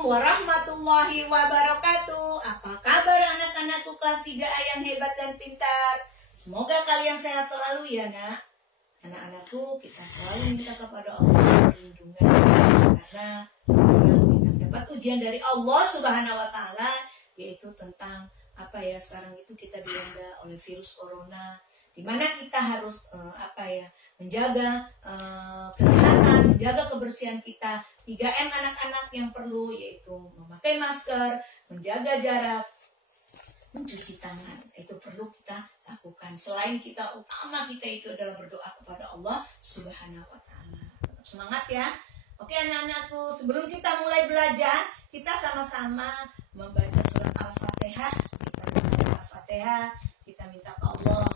Assalamualaikum warahmatullahi wabarakatuh. Apa kabar anak-anakku kelas 3A yang hebat dan pintar? Semoga kalian sehat selalu ya nak. Anak-anakku, kita selalu minta kepada Allah perlindungan, karena kita dapat ujian dari Allah Subhanahu wa Ta'ala, yaitu tentang sekarang itu kita dilanda oleh virus corona, di mana kita harus menjaga kesehatan, menjaga kebersihan kita. 3M anak-anak yang perlu, yaitu memakai masker, menjaga jarak, mencuci tangan. Itu perlu kita lakukan. Selain utama kita itu adalah berdoa kepada Allah Subhanahu wa Ta'ala. Tetap semangat ya. Oke anak-anakku, sebelum kita mulai belajar, kita sama-sama membaca surat Al-Fatihah. Kita membaca Al-Fatihah, kita minta ke Allah.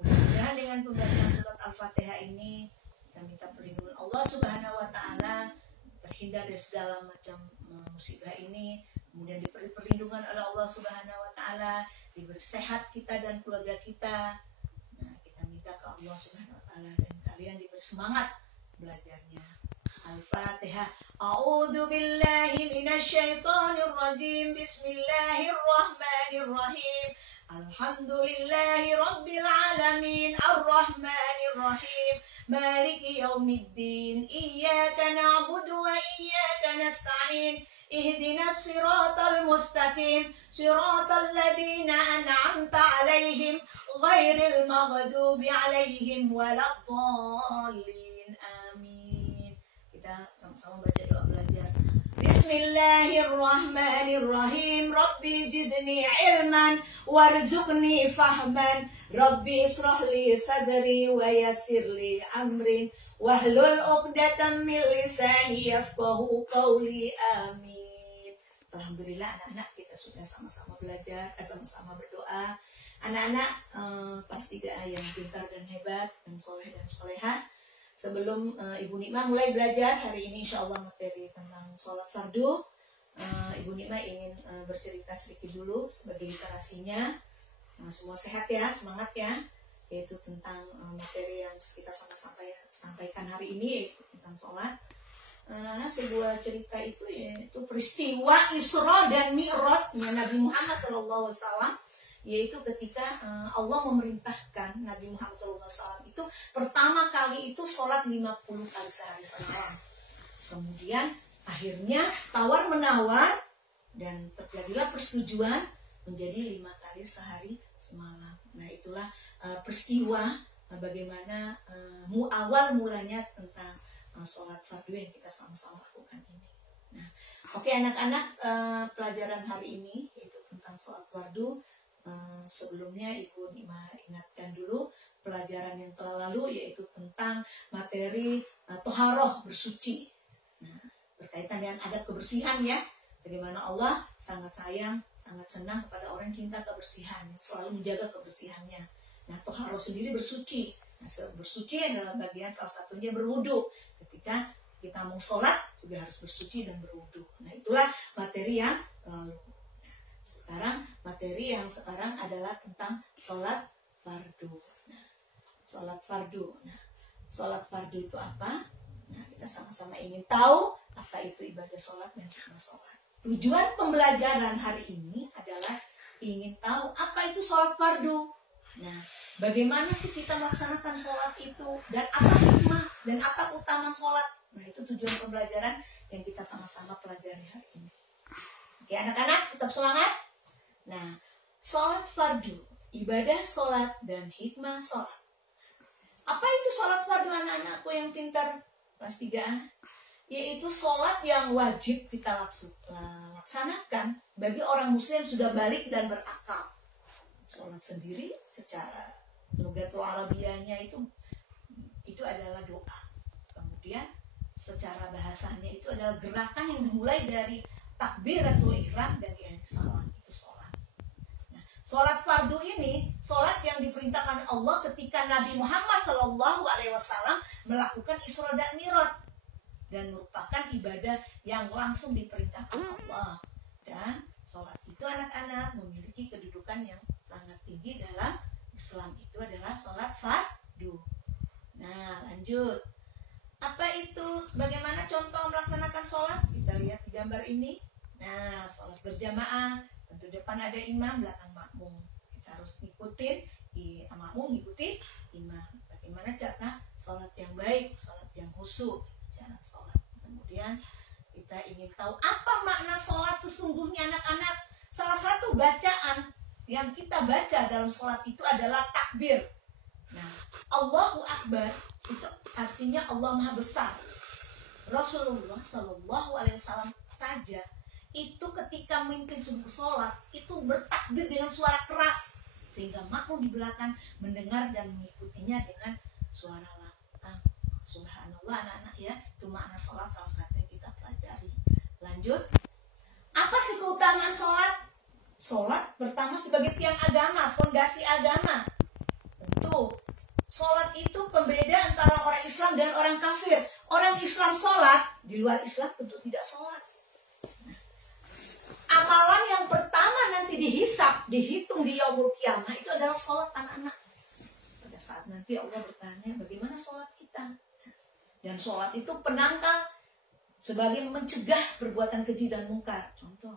Mudah-mudahan dengan pembacaan surat Al-Fatihah ini kita minta perlindungan Allah Subhanahu wa Ta'ala, terhindar dari segala macam musibah ini, kemudian diberi perlindungan oleh Allah Subhanahu wa Ta'ala, diberi sehat kita dan keluarga kita. Nah, kita minta ke Allah Subhanahu wa Ta'ala, dan kalian diberi semangat belajarnya. Al-Fatihah. A'udzu billahi minasyaitonir rajim. Bismillahirrahmanirrahim. Alhamdulillahi rabbil alamin. Arrahmanir rahim. Maliki yaumiddin. Iyyaka na'budu wa iyyaka nasta'in. Ihdinas siratal mustaqim. Siratal ladzina an'amta 'alaihim ghairil maghdubi 'alaihim waladdallin. Amin. Kita sama-sama baca doa belajar. Bismillahirrahmanirrahim. Rabbi zidni ilman warzuqni fahman. Rabbi israhli sadri wa yassirli amrin wahlul 'uqdatam min lisani yafqahu qawli. Amin. Alhamdulillah anak-anak, kita sudah sama-sama belajar, sama-sama berdoa. Anak-anak kelas 3A yang pintar dan hebat dan soleh dan solehah, sebelum Ibu Nikmah mulai belajar hari ini, insya Allah materi tentang sholat fardu, Ibu Nikmah ingin bercerita sedikit dulu sebagai literasinya. Semua sehat ya, semangat ya, yaitu tentang materi yang kita sama-sama sampaikan hari ini, yaitu tentang sholat. Sebuah cerita itu yaitu peristiwa Isra dan Mi'rajnya Nabi Muhammad SAW, yaitu ketika Allah memerintahkan Nabi Muhammad SAW itu pertama kali itu sholat 50 kali sehari semalam. Kemudian akhirnya tawar-menawar dan terjadilah persetujuan menjadi 5 kali sehari semalam. Nah itulah peristiwa bagaimana awal mulanya tentang sholat fardu yang kita sama-sama lakukan ini. Nah, oke anak-anak, pelajaran hari ini yaitu tentang sholat fardu. Sebelumnya Ibu Nikmah ingatkan dulu pelajaran yang telah lalu, yaitu tentang materi toharoh, bersuci. Nah, berkaitan dengan adab kebersihan ya. Bagaimana Allah sangat sayang, sangat senang kepada orang yang cinta kebersihan, selalu menjaga kebersihannya. Nah, toharoh sendiri bersuci. Nah, bersuci adalah bagian salah satunya berwudu. Ketika kita mau sholat juga harus bersuci dan berwudu. Nah, itulah materi yang lalu. Sekarang materi yang sekarang adalah tentang sholat fardu. Nah, sholat fardu. Nah, sholat fardu itu apa? Nah, kita sama-sama ingin tahu apa itu ibadah sholat dan hikmah sholat. Tujuan pembelajaran hari ini adalah ingin tahu apa itu sholat fardu. Nah, bagaimana sih kita melaksanakan sholat itu, dan apa hikmah dan apa keutamaan sholat. Nah, itu tujuan pembelajaran yang kita sama-sama pelajari hari ini. Oke anak-anak, tetap semangat. Nah, sholat fardu, ibadah sholat dan hikmah sholat. Apa itu sholat fardu anak-anakku yang pintar kelas 3A? Yaitu sholat yang wajib kita laksanakan bagi orang muslim sudah balik dan berakal. Sholat sendiri secara lugatul arabiyahnya itu adalah doa. Kemudian secara bahasanya itu adalah gerakan yang dimulai dari takbiratul ihram dan salam, itu sholat. Nah, sholat fardu ini sholat yang diperintahkan Allah ketika Nabi Muhammad SAW melakukan Isra dan Mi'raj, dan merupakan ibadah yang langsung diperintahkan Allah. Dan sholat itu anak-anak memiliki kedudukan yang sangat tinggi dalam Islam, itu adalah sholat fardu. Nah lanjut, apa itu, bagaimana contoh melaksanakan sholat? Kita lihat 3 gambar ini. Nah, sholat berjamaah, tentu depan ada imam, belakang makmum. Kita harus ngikutin, makmum ngikuti imam. Bagaimana cara sholat yang baik, sholat yang khusyuk, cara sholat. Kemudian kita ingin tahu apa makna sholat sesungguhnya anak-anak. Salah satu bacaan yang kita baca dalam sholat itu adalah takbir. Nah, Allahu Akbar itu artinya Allah Maha Besar. Rasulullah Shallallahu Alaihi Wasallam saja itu ketika memimpin sholat itu bertakbir dengan suara keras sehingga makmum di belakang mendengar dan mengikutinya dengan suara lantang. Subhanallah anak-anak ya, itu makna sholat salah satu yang kita pelajari. Lanjut, apa sih keutamaan sholat? Sholat pertama sebagai tiang agama, fondasi agama. Tentu sholat itu pembeda antara orang Islam dan orang kafir. Orang Islam sholat, di luar Islam tentu tidak sholat. Amalan yang pertama nanti dihitung di yaumul qiyamah itu adalah sholat anak-anak. Pada saat nanti Allah bertanya bagaimana sholat kita. Dan sholat itu penangkal sebagai mencegah perbuatan keji dan mungkar. Contoh,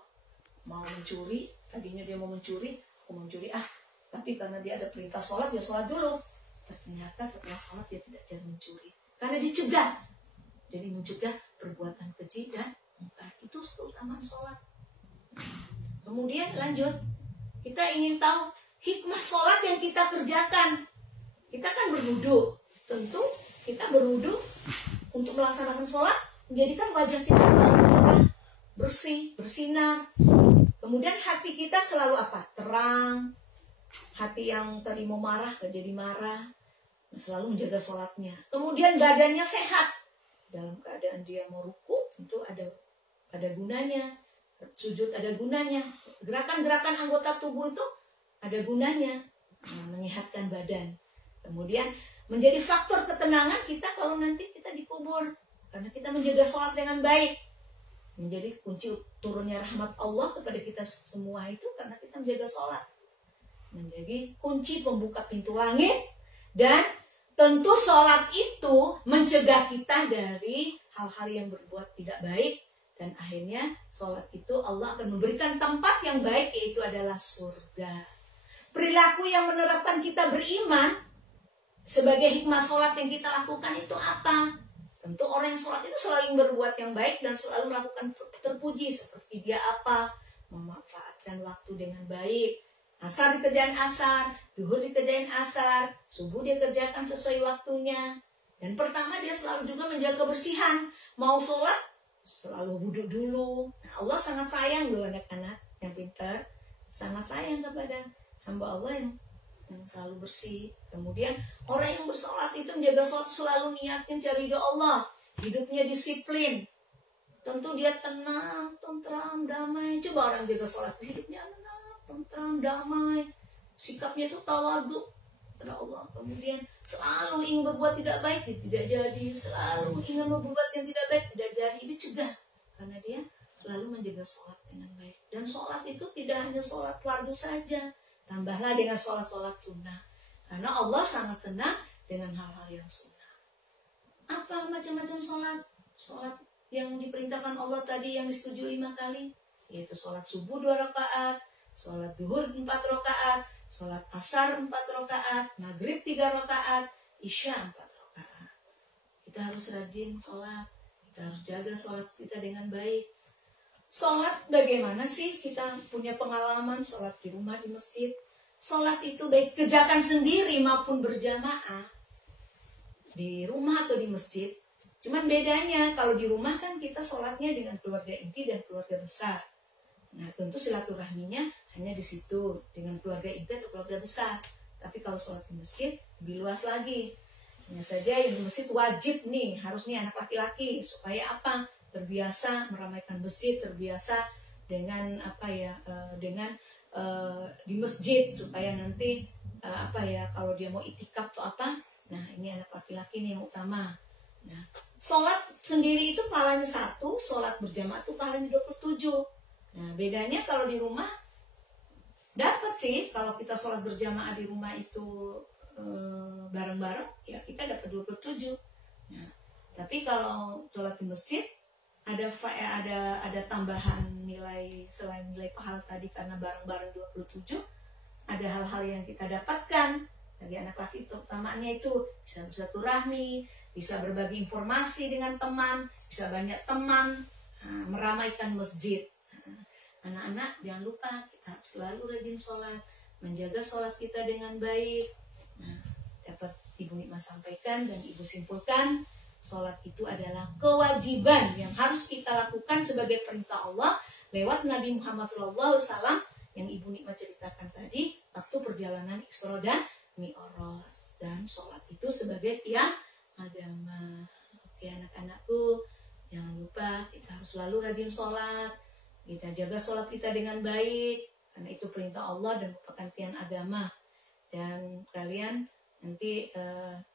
mau mencuri, tadinya dia mau mencuri, aku mencuri tapi karena dia ada perintah sholat, ya sholat dulu. Ternyata setelah sholat dia tidak jadi mencuri, karena dicegah. Jadi mencegah perbuatan keji dan mungkar. Itu keutamaan sholat. Kemudian lanjut, kita ingin tahu hikmah sholat yang kita kerjakan. Kita kan berwudu, tentu kita berwudu untuk melaksanakan sholat, menjadikan wajah kita selalu cerah, bersih, bersinar. Kemudian hati kita selalu apa? Terang. Hati yang tadi mau marah gak jadi marah, selalu menjaga sholatnya. Kemudian badannya sehat. Dalam keadaan dia mau ruku, tentu ada gunanya. Sujud ada gunanya. Gerakan-gerakan anggota tubuh itu ada gunanya, menyehatkan badan. Kemudian menjadi faktor ketenangan kita kalau nanti kita dikubur, karena kita menjaga sholat dengan baik. Menjadi kunci turunnya rahmat Allah kepada kita semua itu karena kita menjaga sholat. Menjadi kunci pembuka pintu langit. Dan tentu sholat itu mencegah kita dari hal-hal yang berbuat tidak baik. Dan akhirnya sholat itu Allah akan memberikan tempat yang baik, yaitu adalah surga. Perilaku yang menerapkan kita beriman sebagai hikmah sholat yang kita lakukan itu apa? Tentu orang yang sholat itu selalu berbuat yang baik dan selalu melakukan terpuji. Seperti dia apa? Memanfaatkan waktu dengan baik. Asar dikerjain asar, zuhur dikerjain asar, subuh dia kerjakan sesuai waktunya. Dan pertama dia selalu juga menjaga kebersihan. Mau sholat, selalu wudhu dulu. Nah, Allah sangat sayang loh anak-anak yang pintar. Sangat sayang kepada hamba Allah yang selalu bersih. Kemudian orang yang bersolat itu menjaga sholat selalu niatkan cari ridho Allah. Hidupnya disiplin. Tentu dia tenang, tentram, damai. Coba orang jaga sholat itu hidupnya tenang, tentram, damai. Sikapnya itu tawadhu kepada Allah. Kemudian selalu ingin berbuat tidak baik, dia tidak jadi. Selalu ingin berbuat yang tidak baik, tidak jadi. Dicegah. Karena dia selalu menjaga sholat dengan baik. Dan sholat itu tidak hanya sholat fardu saja. Tambahlah dengan sholat-sholat sunnah. Karena Allah sangat senang dengan hal-hal yang sunnah. Apa macam-macam sholat? Sholat yang diperintahkan Allah tadi yang disetujui 5 kali. Yaitu sholat subuh 2 rakaat, sholat zuhur 4 rakaat, sholat asar 4 rakaat, maghrib 3 rakaat, isya 4 rakaat. Kita harus rajin sholat. Kita harus jaga sholat kita dengan baik. Sholat bagaimana sih? Kita punya pengalaman sholat di rumah, di masjid. Sholat itu baik kerjakan sendiri maupun berjamaah. Di rumah atau di masjid. Cuman bedanya kalau di rumah kan kita sholatnya dengan keluarga inti dan keluarga besar. Nah tentu silaturahminya hanya di situ dengan keluarga inti atau keluarga besar. Tapi kalau sholat di masjid lebih luas lagi. Hanya saja yang di masjid wajib nih, harus nih anak laki-laki. Supaya apa? Terbiasa meramaikan masjid, terbiasa dengan di masjid supaya nanti kalau dia mau itikaf atau apa, nah ini anak laki-laki nih yang utama. Nah, sholat sendiri itu pahalanya 1, sholat berjamaah itu pahalanya 27. Nah, bedanya kalau di rumah dapat sih kalau kita sholat berjamaah di rumah itu bareng-bareng, ya kita dapat 27. Nah, tapi kalau sholat di masjid ada tambahan nilai selain nilai pahala tadi karena bareng-bareng 27, ada hal-hal yang kita dapatkan. Bagi anak laki utamanya itu bisa bersilaturahmi, bisa berbagi informasi dengan teman, bisa banyak teman, meramaikan masjid. Anak-anak jangan lupa kita selalu rajin sholat, menjaga sholat kita dengan baik. Dapat Ibu Nikmah sampaikan dan Ibu simpulkan, sholat itu adalah kewajiban yang harus kita lakukan sebagai perintah Allah lewat Nabi Muhammad SAW yang Ibu Nikmah ceritakan tadi waktu perjalanan Isra dan Mi'raj. Dan sholat itu sebagai tiang agama. Oke anak-anakku, jangan lupa kita harus selalu rajin sholat, kita jaga sholat kita dengan baik karena itu perintah Allah dan merupakan tiang agama. Dan kalian nanti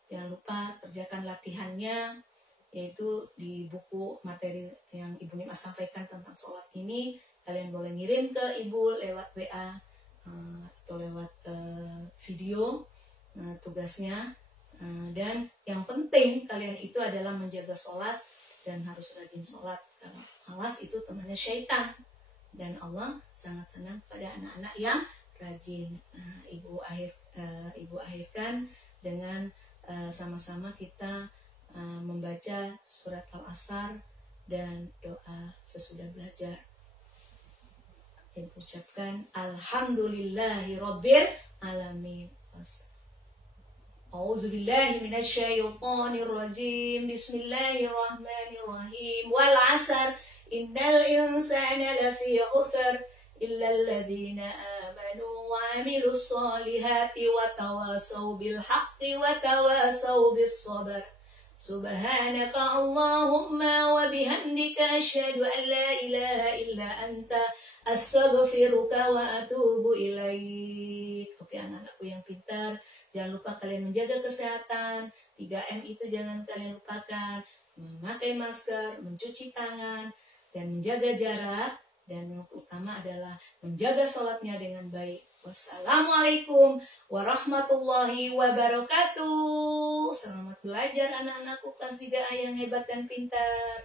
jangan lupa kerjakan latihannya, yaitu di buku materi yang Ibu Nikmah sampaikan tentang sholat ini. Kalian boleh ngirim ke Ibu lewat WA atau lewat video tugasnya. Dan yang penting kalian itu adalah menjaga sholat dan harus rajin sholat. Karena malas itu temannya syaitan. Dan Allah sangat senang pada anak-anak yang rajin. Ibu akhirkan dengan sama-sama kita membaca surat Al-Asr dan doa sesudah belajar. Ibu ucapkan Alhamdulillahi Rabbil Alamin. A'udzubillahi minasyaitonir rajim. Bismillahirrahmanirrahim. Wal 'asr innal insana lafi khusr illa alladhina amanu wa 'amilus solihati wa tawasaw bil haqqi wa tawasaw bis sabr. Subhanaka Allahumma wa bihamdika asyhadu an la ilaha illa anta astaghfiruka wa atubu ilaik. Oke anak-anakku yang pintar, jangan lupa kalian menjaga kesehatan. 3M itu jangan kalian lupakan. Memakai masker, mencuci tangan, dan menjaga jarak. Dan yang utama adalah menjaga sholatnya dengan baik. Wassalamualaikum warahmatullahi wabarakatuh. Selamat belajar anak-anakku kelas 3A yang hebat dan pintar.